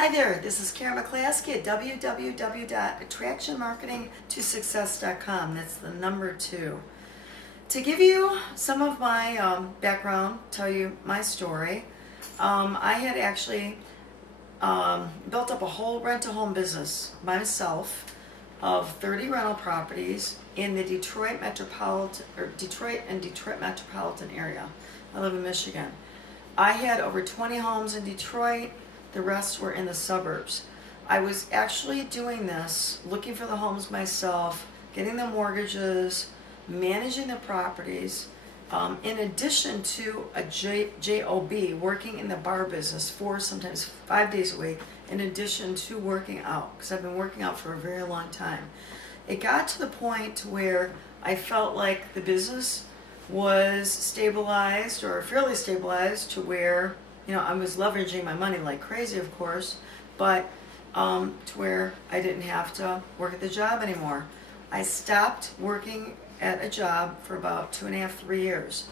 Hi there, this is Karen McClaskey at www.attractionmarketingtosuccess.com. That's the number 2. To give you some of my background, tell you my story, I had actually built up a whole rent-a-home business by myself of 30 rental properties in the Detroit and Detroit metropolitan area. I live in Michigan. I had over 20 homes in Detroit. The rest were in the suburbs. I was actually doing this, looking for the homes myself, getting the mortgages, managing the properties, in addition to a job, working in the bar business 4, sometimes 5 days a week, in addition to working out, because I've been working out for a very long time. It got to the point where I felt like the business was stabilized, or fairly stabilized, to where I was leveraging my money like crazy, of course, but to where I didn't have to work at the job anymore. I stopped working at a job for about 2.5, 3 years.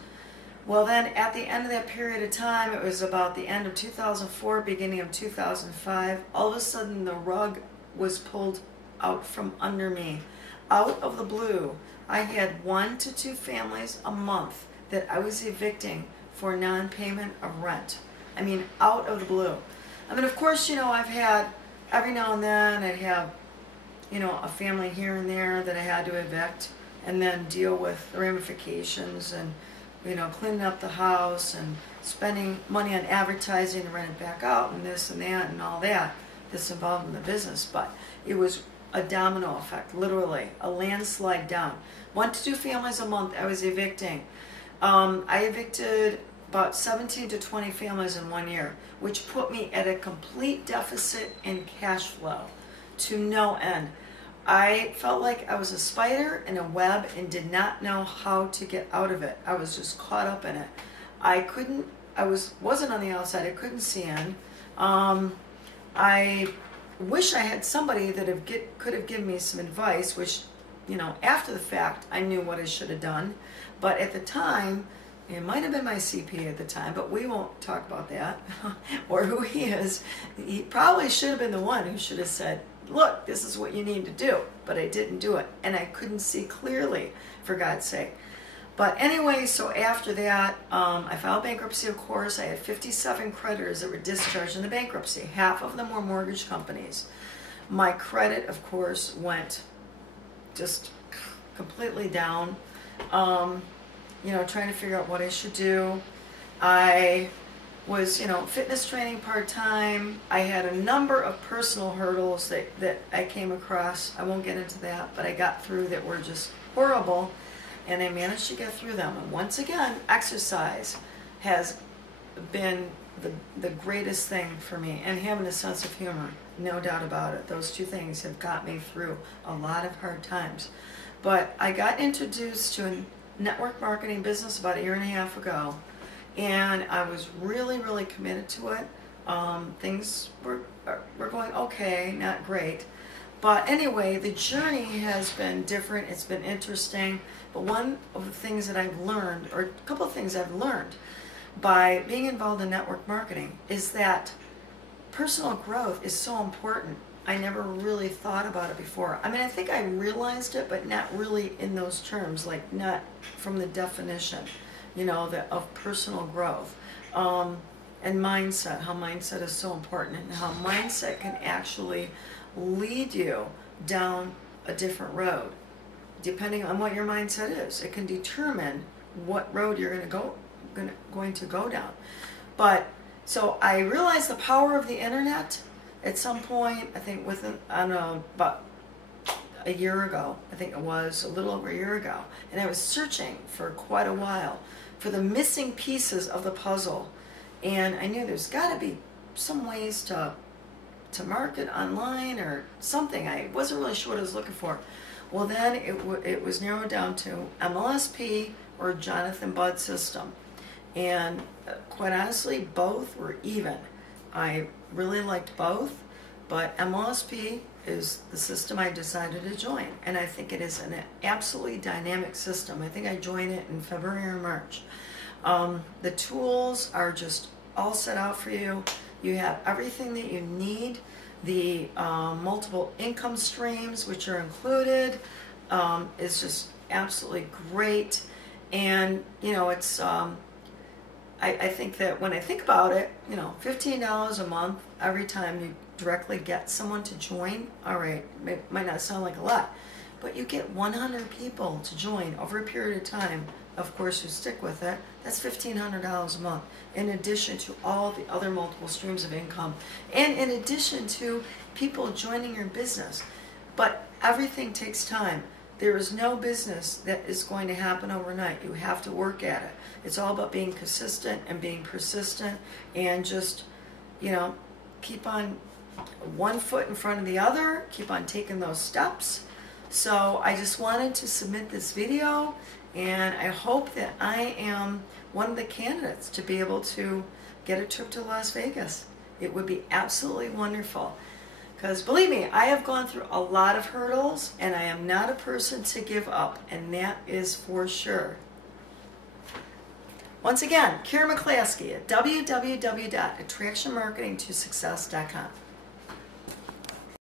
Well, then at the end of that period of time, it was about the end of 2004, beginning of 2005, all of a sudden the rug was pulled out from under me. Out of the blue, I had 1 to 2 families a month that I was evicting for non-payment of rent. I mean, out of the blue. I mean, of course, I've had, every now and then, I'd have, a family here and there that I had to evict and then deal with the ramifications and, cleaning up the house and spending money on advertising to rent it back out and this and that and all that that's involved in the business. But it was a domino effect, literally, a landslide down. 1 to 2 families a month I was evicting. I evicted about 17 to 20 families in 1 year, which put me at a complete deficit in cash flow to no end. I felt like I was a spider in a web and did not know how to get out of it. I was just caught up in it. I wasn't on the outside. I couldn't see in. I wish I had somebody that could have given me some advice, which, after the fact, I knew what I should have done. But at the time, it might have been my CPA at the time, but we won't talk about that, or who he is. He probably should have been the one who should have said, look, this is what you need to do, but I didn't do it, and I couldn't see clearly, for God's sake. But anyway, so after that, I filed bankruptcy, of course. I had 57 creditors that were discharged in the bankruptcy. Half of them were mortgage companies. My credit, of course, went just completely down. Trying to figure out what I should do. I was, fitness training part-time. I had a number of personal hurdles that I came across. I won't get into that, but I got through that were just horrible, and I managed to get through them. And once again, exercise has been the greatest thing for me, and having a sense of humor, no doubt about it. Those 2 things have got me through a lot of hard times. But I got introduced to a network marketing business about 1.5 years ago, and I was really, really committed to it. Things were going okay, not great, but anyway, the journey has been different. It's been interesting. But one of the things that I've learned, or a couple of things I've learned by being involved in network marketing, is that personal growth is so important. I never really thought about it before. I mean, I think I realized it, but not really in those terms, like not from the definition, of personal growth. And mindset, how mindset is so important, and how mindset can actually lead you down a different road. Depending on what your mindset is, it can determine what road you're going to go down. But so I realized the power of the internet at some point, I think within, I don't know, about a year ago. I think it was a little over a year ago. And I was searching for quite a while for the missing pieces of the puzzle. And I knew there's got to be some ways to market online or something. I wasn't really sure what I was looking for. Well, then it was narrowed down to MLSP or Jonathan Budd system. And quite honestly, both were even. I really liked both, but MLSP is the system I decided to join, and I think it is an absolutely dynamic system. I think I joined it in February or March. The tools are just all set out for you. You have everything that you need. The multiple income streams, which are included, is just absolutely great. And, you know, it's, I think that when I think about it, you know, $15 a month every time you directly get someone to join, all right, it might not sound like a lot, but you get 100 people to join over a period of time, of course, who stick with it. That's $1,500 a month, in addition to all the other multiple streams of income, and in addition to people joining your business. But everything takes time. There is no business that is going to happen overnight. You have to work at it. It's all about being consistent and being persistent, and just, you know, keep on one foot in front of the other, keep on taking those steps. So I just wanted to submit this video, and I hope that I am one of the candidates to be able to get a trip to Las Vegas. It would be absolutely wonderful. Because believe me, I have gone through a lot of hurdles, and I am not a person to give up, and that is for sure. Once again, Kira McClaskey at www.attractionmarketingtosuccess.com.